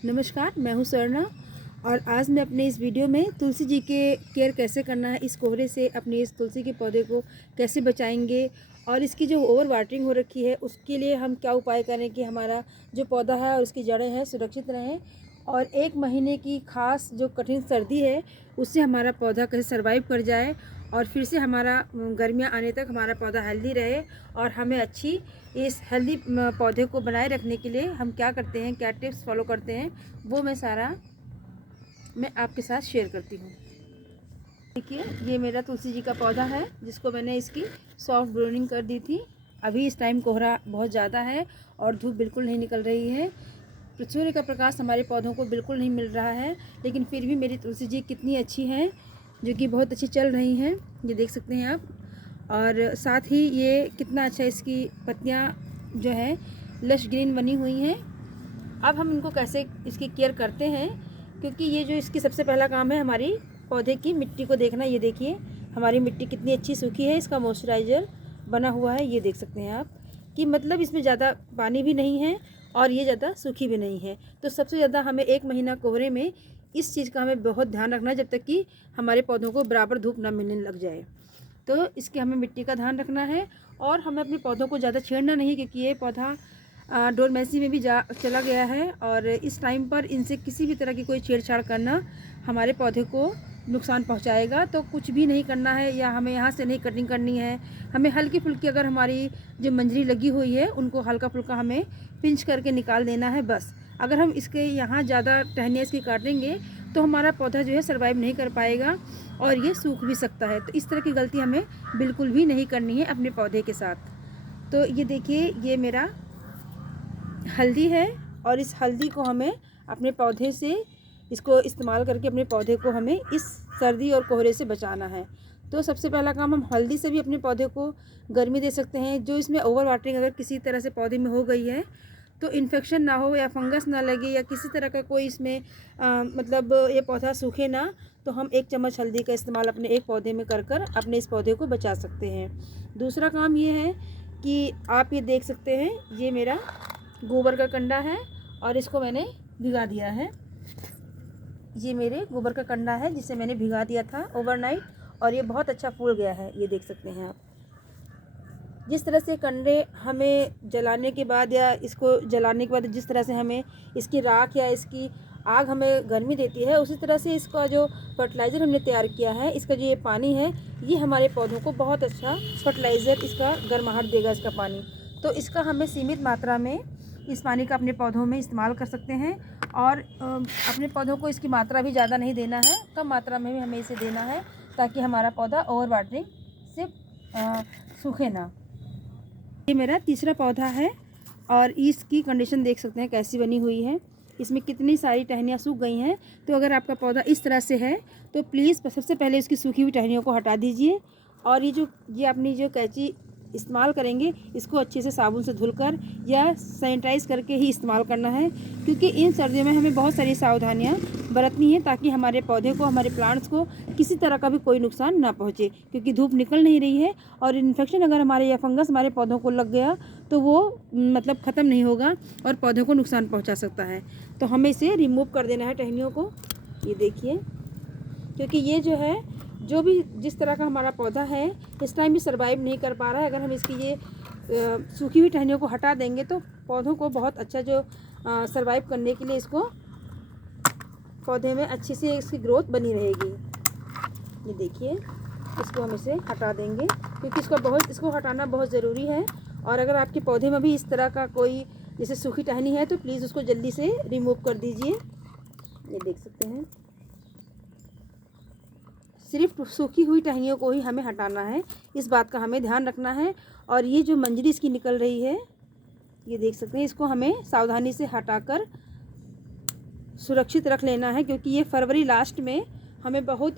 नमस्कार, मैं हूँ स्वर्णा और आज मैं अपने इस वीडियो में तुलसी जी के केयर कैसे करना है, इस कोहरे से अपने इस तुलसी के पौधे को कैसे बचाएंगे और इसकी जो ओवर वाटरिंग हो रखी है उसके लिए हम क्या उपाय करें कि हमारा जो पौधा है और उसकी जड़ें हैं सुरक्षित रहें और 1 महीने की खास जो कठिन सर्दी है उससे हमारा पौधा कैसे सर्वाइव कर जाए और फिर से हमारा गर्मियाँ आने तक हमारा पौधा हेल्दी रहे और हमें अच्छी इस हेल्दी पौधे को बनाए रखने के लिए हम क्या करते हैं, क्या टिप्स फॉलो करते हैं, वो मैं आपके साथ शेयर करती हूँ। देखिए, ये मेरा तुलसी जी का पौधा है जिसको मैंने इसकी सॉफ्ट ब्रूनिंग कर दी थी। अभी इस टाइम कोहरा बहुत ज़्यादा है और धूप बिल्कुल नहीं निकल रही है। सूर्य का प्रकाश हमारे पौधों को बिल्कुल नहीं मिल रहा है, लेकिन फिर भी मेरी तुलसी जी कितनी अच्छी हैं, जो कि बहुत अच्छी चल रही हैं, ये देख सकते हैं आप। और साथ ही ये कितना अच्छा इसकी पत्तियाँ जो है लश ग्रीन बनी हुई हैं। अब हम इनको कैसे इसकी केयर करते हैं, क्योंकि ये जो इसकी सबसे पहला काम है हमारी पौधे की मिट्टी को देखना। ये देखिए हमारी मिट्टी कितनी अच्छी सूखी है, इसका मॉइस्चराइज़र बना हुआ है, ये देख सकते हैं आप कि मतलब इसमें ज़्यादा पानी भी नहीं है और ये ज़्यादा सूखी भी नहीं है। तो सबसे ज़्यादा हमें 1 महीना कोहरे में इस चीज़ का हमें बहुत ध्यान रखना है, जब तक कि हमारे पौधों को बराबर धूप ना मिलने लग जाए। तो इसके हमें मिट्टी का ध्यान रखना है और हमें अपने पौधों को ज़्यादा छेड़ना नहीं, क्योंकि ये पौधा डोरमेसी में भी चला गया है और इस टाइम पर इनसे किसी भी तरह की कोई छेड़छाड़ करना हमारे पौधे को नुकसान पहुंचाएगा। तो कुछ भी नहीं करना है, या हमें यहाँ से नहीं कटिंग करनी है। हमें हल्की फुल्की अगर हमारी जो मंजरी लगी हुई है उनको हल्का फुल्का हमें पिंच करके निकाल देना है बस। अगर हम इसके यहाँ ज़्यादा टहनियाँ इसकी काटेंगे तो हमारा पौधा जो है सर्वाइव नहीं कर पाएगा और ये सूख भी सकता है। तो इस तरह की गलती हमें बिल्कुल भी नहीं करनी है अपने पौधे के साथ। तो ये देखिए, ये मेरा हल्दी है और इस हल्दी को हमें अपने पौधे से इसको इस्तेमाल करके अपने पौधे को हमें इस सर्दी और कोहरे से बचाना है। तो सबसे पहला काम, हम हल्दी से भी अपने पौधे को गर्मी दे सकते हैं। जो इसमें ओवर वाटरिंग अगर किसी तरह से पौधे में हो गई है तो इन्फेक्शन ना हो या फंगस ना लगे या किसी तरह का कोई इसमें मतलब ये पौधा सूखे ना, तो हम 1 चम्मच हल्दी का इस्तेमाल अपने एक पौधे में कर कर अपने इस पौधे को बचा सकते हैं। दूसरा काम ये है कि आप ये देख सकते हैं, ये मेरा गोबर का कंडा है और इसको मैंने भिगा दिया है। ये मेरे गोबर का कंडा है जिसे मैंने भिगा दिया था ओवरनाइट और ये बहुत अच्छा फूल गया है, ये देख सकते हैं आप। जिस तरह से कंडे हमें जलाने के बाद या इसको जलाने के बाद जिस तरह से हमें इसकी राख या इसकी आग हमें गर्मी देती है, उसी तरह से इसका जो फर्टिलाइज़र हमने तैयार किया है, इसका जो ये पानी है, ये हमारे पौधों को बहुत अच्छा फर्टिलाइज़र, इसका गर्माहट देगा इसका पानी। तो इसका हमें सीमित मात्रा में इस पानी का अपने पौधों में इस्तेमाल कर सकते हैं और अपने पौधों को इसकी मात्रा भी ज़्यादा नहीं देना है, कम मात्रा में भी हमें इसे देना है ताकि हमारा पौधा ओवर वाटरिंग से सूखे ना। ये मेरा तीसरा पौधा है और इसकी कंडीशन देख सकते हैं कैसी बनी हुई है। इसमें कितनी सारी टहनियाँ सूख गई हैं। तो अगर आपका पौधा इस तरह से है तो प्लीज़ सबसे पहले इसकी सूखी हुई टहनियों को हटा दीजिए और ये अपनी जो कैंची इस्तेमाल करेंगे इसको अच्छे से साबुन से धुलकर या सैनिटाइज़ करके ही इस्तेमाल करना है, क्योंकि इन सर्दियों में हमें बहुत सारी सावधानियाँ बरतनी है ताकि हमारे पौधे को, हमारे प्लांट्स को किसी तरह का भी कोई नुकसान ना पहुँचे, क्योंकि धूप निकल नहीं रही है और इन्फेक्शन अगर हमारे या फंगस हमारे पौधों को लग गया तो वो मतलब ख़त्म नहीं होगा और पौधों को नुकसान पहुँचा सकता है। तो हमें इसे रिमूव कर देना है टहनियों को, ये देखिए, क्योंकि ये जो है, जो भी जिस तरह का हमारा पौधा है इस टाइम भी सर्वाइव नहीं कर पा रहा है। अगर हम इसकी ये सूखी हुई टहनियों को हटा देंगे तो पौधों को बहुत अच्छा जो सर्वाइव करने के लिए इसको पौधे में अच्छी से इसकी ग्रोथ बनी रहेगी। ये देखिए, इसको हम इसे हटा देंगे क्योंकि इसको हटाना बहुत ज़रूरी है। और अगर आपके पौधे में भी इस तरह का कोई जैसे सूखी टहनी है तो प्लीज़ उसको जल्दी से रिमूव कर दीजिए। ये देख सकते हैं, सिर्फ सूखी हुई टहनियों को ही हमें हटाना है, इस बात का हमें ध्यान रखना है। और ये जो मंजरी इसकी निकल रही है, ये देख सकते हैं, इसको हमें सावधानी से हटाकर सुरक्षित रख लेना है, क्योंकि ये फरवरी लास्ट में हमें बहुत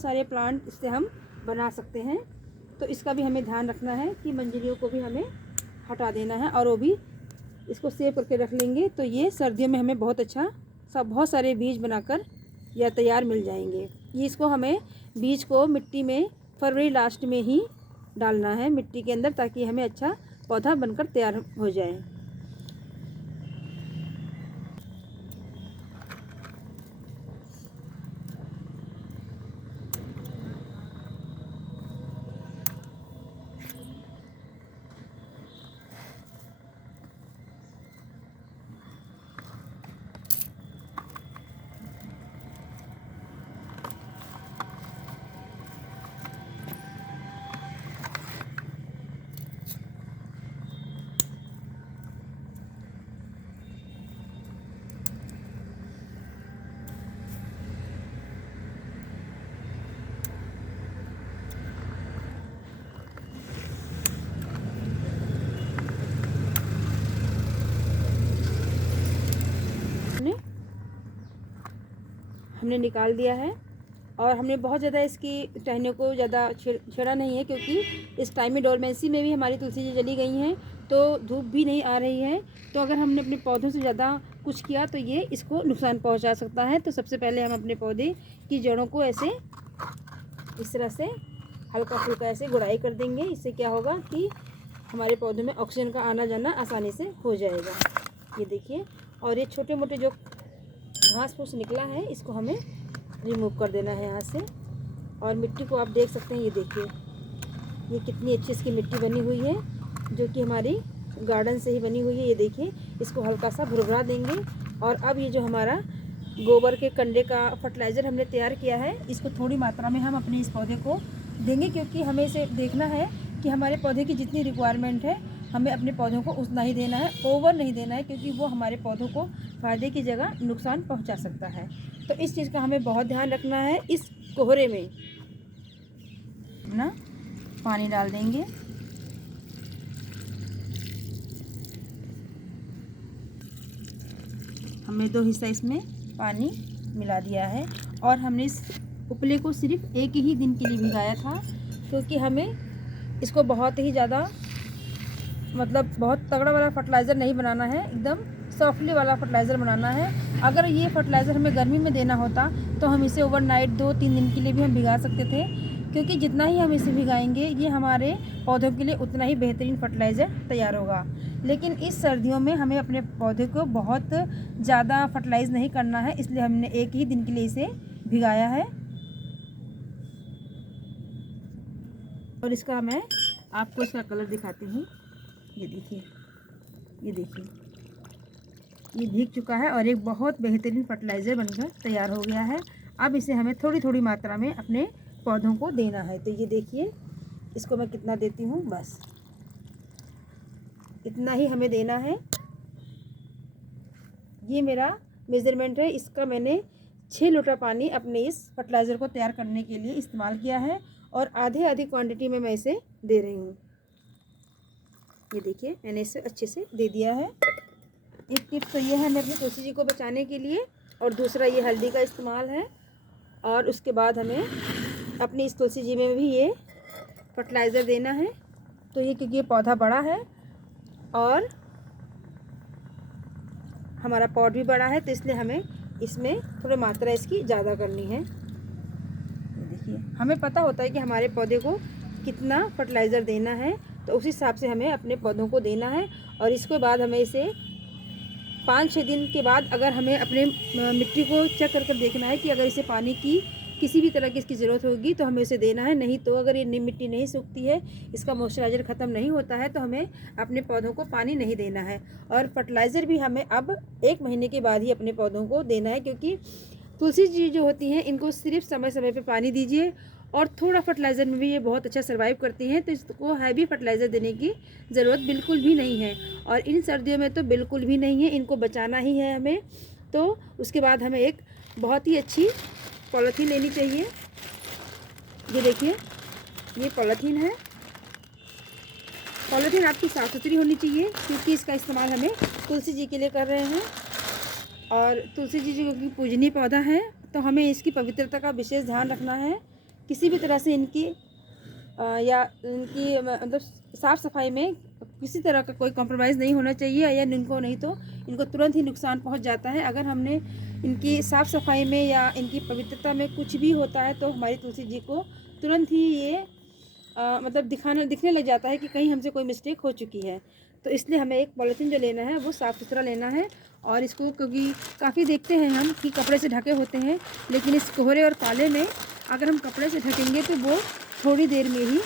सारे प्लांट इससे हम बना सकते हैं। तो इसका भी हमें ध्यान रखना है कि मंजरियों को भी हमें हटा देना है और वो भी इसको सेव करके रख लेंगे तो ये सर्दियों में हमें बहुत सारे बीज बनाकर या तैयार मिल जाएंगे। ये इसको हमें बीज को मिट्टी में फरवरी लास्ट में ही डालना है मिट्टी के अंदर, ताकि हमें अच्छा पौधा बनकर तैयार हो जाए। हमने निकाल दिया है। और हमने बहुत ज़्यादा इसकी टहनियों को ज़्यादा छेड़ा नहीं है, क्योंकि इस टाइम में डोरमेंसी में भी हमारी तुलसी जी चली गई हैं, तो धूप भी नहीं आ रही है। तो अगर हमने अपने पौधों से ज़्यादा कुछ किया तो ये इसको नुकसान पहुंचा सकता है। तो सबसे पहले हम अपने पौधे की जड़ों को ऐसे इस तरह से हल्का फुल्का ऐसे गुड़ाई कर देंगे। इससे क्या होगा कि हमारे पौधों में ऑक्सीजन का आना जाना आसानी से हो जाएगा। ये देखिए, और ये छोटे मोटे जो घास फूस निकला है इसको हमें रिमूव कर देना है यहाँ से। और मिट्टी को आप देख सकते हैं, ये देखिए ये कितनी अच्छी इसकी मिट्टी बनी हुई है, जो कि हमारी गार्डन से ही बनी हुई है। ये देखिए, इसको हल्का सा भुरभुरा देंगे। और अब ये जो हमारा गोबर के कंडे का फर्टिलाइज़र हमने तैयार किया है, इसको थोड़ी मात्रा में हम अपने इस पौधे को देंगे, क्योंकि हमें इसे देखना है कि हमारे पौधे की जितनी रिक्वायरमेंट है हमें अपने पौधों को उतना ही देना है, ओवर नहीं देना है, क्योंकि वो हमारे पौधों को फ़ायदे की जगह नुकसान पहुंचा सकता है। तो इस चीज़ का हमें बहुत ध्यान रखना है। इस कोहरे में ना पानी डाल देंगे। हमने 2 हिस्सा इसमें पानी मिला दिया है। और हमने इस उपले को सिर्फ एक ही दिन के लिए भिगाया था, क्योंकि हमें इसको बहुत ही ज़्यादा मतलब बहुत तगड़ा वाला फर्टिलाइज़र नहीं बनाना है, एकदम सॉफ्टली वाला फर्टिलाइज़र बनाना है। अगर ये फर्टिलाइज़र हमें गर्मी में देना होता तो हम इसे ओवरनाइट 2-3 दिन के लिए भी हम भिगा सकते थे, क्योंकि जितना ही हम इसे भिगाएंगे ये हमारे पौधों के लिए उतना ही बेहतरीन फर्टिलाइज़र तैयार होगा। लेकिन इस सर्दियों में हमें अपने पौधे को बहुत ज़्यादा फर्टिलाइज़ नहीं करना है, इसलिए हमने एक ही दिन के लिए इसे भिगाया है। और इसका मैं आपको इसका कलर दिखाती हूँ। ये देखिए, ये देखिए, ये भीग चुका है और एक बहुत बेहतरीन फर्टिलाइज़र बनकर तैयार हो गया है। अब इसे हमें थोड़ी थोड़ी मात्रा में अपने पौधों को देना है। तो ये देखिए, इसको मैं कितना देती हूँ, बस इतना ही हमें देना है। ये मेरा मेज़रमेंट है। इसका मैंने 6 लोटा पानी अपने इस फर्टिलाइज़र को तैयार करने के लिए इस्तेमाल किया है, और आधी क्वांटिटी में मैं इसे दे रही हूँ। ये देखिए, मैंने इसे अच्छे से दे दिया है। एक टिप तो ये है मैं अपनी तुलसी जी को बचाने के लिए, और दूसरा ये हल्दी का इस्तेमाल है। और उसके बाद हमें अपनी इस तुलसी जी में भी ये फर्टिलाइज़र देना है। तो ये क्योंकि ये पौधा बड़ा है और हमारा पॉट भी बड़ा है, तो इसलिए हमें इसमें थोड़ी मात्रा इसकी ज़्यादा करनी है। देखिए, हमें पता होता है कि हमारे पौधे को कितना फर्टिलाइज़र देना है, तो उस हिसाब से हमें अपने पौधों को देना है। और इसके बाद हमें इसे 5-6 दिन के बाद अगर हमें अपने मिट्टी को चेक करके देखना है कि अगर इसे पानी की किसी भी तरह की इसकी ज़रूरत होगी तो हमें इसे देना है। नहीं तो अगर ये मिट्टी नहीं सूखती है, इसका मॉइस्चराइज़र ख़त्म नहीं होता है, तो हमें अपने पौधों को पानी नहीं देना है। और फर्टिलाइज़र भी हमें अब 1 महीने के बाद ही अपने पौधों को देना है, क्योंकि तुलसी जी जो होती हैं इनको सिर्फ समय समय पे पानी दीजिए, और थोड़ा फर्टिलाइज़र में भी ये बहुत अच्छा सर्वाइव करती हैं। तो इसको हैवी फर्टिलाइज़र देने की ज़रूरत बिल्कुल भी नहीं है, और इन सर्दियों में तो बिल्कुल भी नहीं है। इनको बचाना ही है हमें। तो उसके बाद हमें एक बहुत ही अच्छी पॉलीथीन लेनी चाहिए। ये देखिए, ये पॉलीथीन है। पॉलीथीन आपकी साफ़ सुथरी होनी चाहिए, क्योंकि इसका इस्तेमाल हमें तुलसी जी के लिए कर रहे हैं, और तुलसी जी जो कि पूजनीय पौधा है, तो हमें इसकी पवित्रता का विशेष ध्यान रखना है। किसी भी तरह से इनकी मतलब साफ़ सफाई में किसी तरह का कोई कॉम्प्रोमाइज़ नहीं होना चाहिए, या इनको नहीं तो इनको तुरंत ही नुकसान पहुंच जाता है। अगर हमने इनकी साफ़ सफाई में या इनकी पवित्रता में कुछ भी होता है, तो हमारी तुलसी जी को तुरंत ही ये मतलब दिखने लग जाता है कि कहीं हमसे कोई मिस्टेक हो चुकी है। तो इसलिए हमें एक पॉलीथीन जो लेना है वो साफ़ सुथरा लेना है। और इसको क्योंकि काफ़ी देखते हैं हम कि कपड़े से ढके होते हैं, लेकिन इस कोहरे और काले में अगर हम कपड़े से ढकेंगे तो वो थोड़ी देर में ही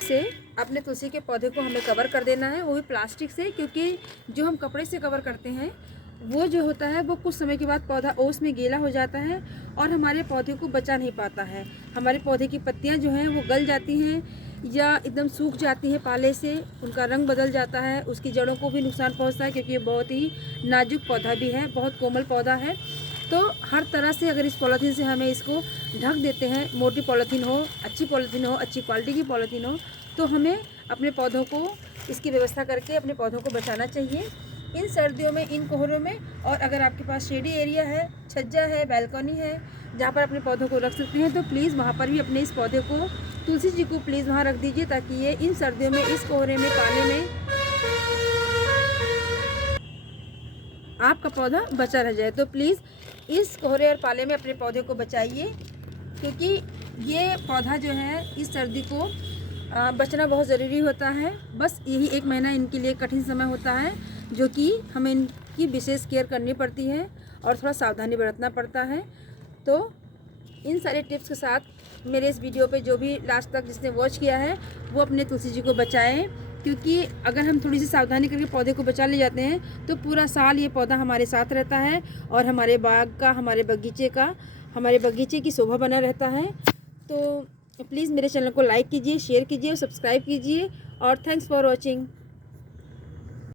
से अपने तुलसी के पौधे को हमें कवर कर देना है, वो भी प्लास्टिक से। क्योंकि जो हम कपड़े से कवर करते हैं वो जो होता है वो कुछ समय के बाद पौधा ओस में गीला हो जाता है और हमारे पौधे को बचा नहीं पाता है। हमारे पौधे की पत्तियां जो हैं वो गल जाती हैं या एकदम सूख जाती हैं पाले से, उनका रंग बदल जाता है, उसकी जड़ों को भी नुकसान पहुंचता है, क्योंकि ये बहुत ही नाजुक पौधा भी है, बहुत कोमल पौधा है। तो हर तरह से अगर इस पॉलीथीन से हमें इसको ढक देते हैं, मोटी पॉलीथीन हो, अच्छी क्वालिटी की पॉलीथीन हो, तो हमें अपने पौधों को इसकी व्यवस्था करके अपने पौधों को बचाना चाहिए। इन सर्दियों में, इन कोहरों में। और अगर आपके पास शेडी एरिया है, छज्जा है, बैल्कनी है जहाँ पर अपने पौधों को रख सकते हैं, तो प्लीज़ वहाँ पर भी अपने इस पौधे को, तुलसी जी को प्लीज़ वहाँ रख दीजिए, ताकि ये इन सर्दियों में, इस कोहरे में, पाले में आपका पौधा बचा रह जाए। तो प्लीज़ इस कोहरे और पाले में अपने पौधे को बचाइए, क्योंकि ये पौधा जो है इस सर्दी को बचना बहुत ज़रूरी होता है। बस यही 1 महीना इनके लिए कठिन समय होता है, जो कि हमें इनकी विशेष केयर करनी पड़ती है और थोड़ा सावधानी बरतना पड़ता है। तो इन सारे टिप्स के साथ मेरे इस वीडियो पे जो भी लास्ट तक जिसने वॉच किया है, वो अपने तुलसी जी को बचाएं, क्योंकि अगर हम थोड़ी सी सावधानी करके पौधे को बचा ले जाते हैं तो पूरा साल ये पौधा हमारे साथ रहता है और हमारे बाग का, हमारे बगीचे की शोभा बना रहता है। तो प्लीज़ मेरे चैनल को लाइक कीजिए, शेयर कीजिए और सब्सक्राइब कीजिए। और थैंक्स फॉर वॉचिंग।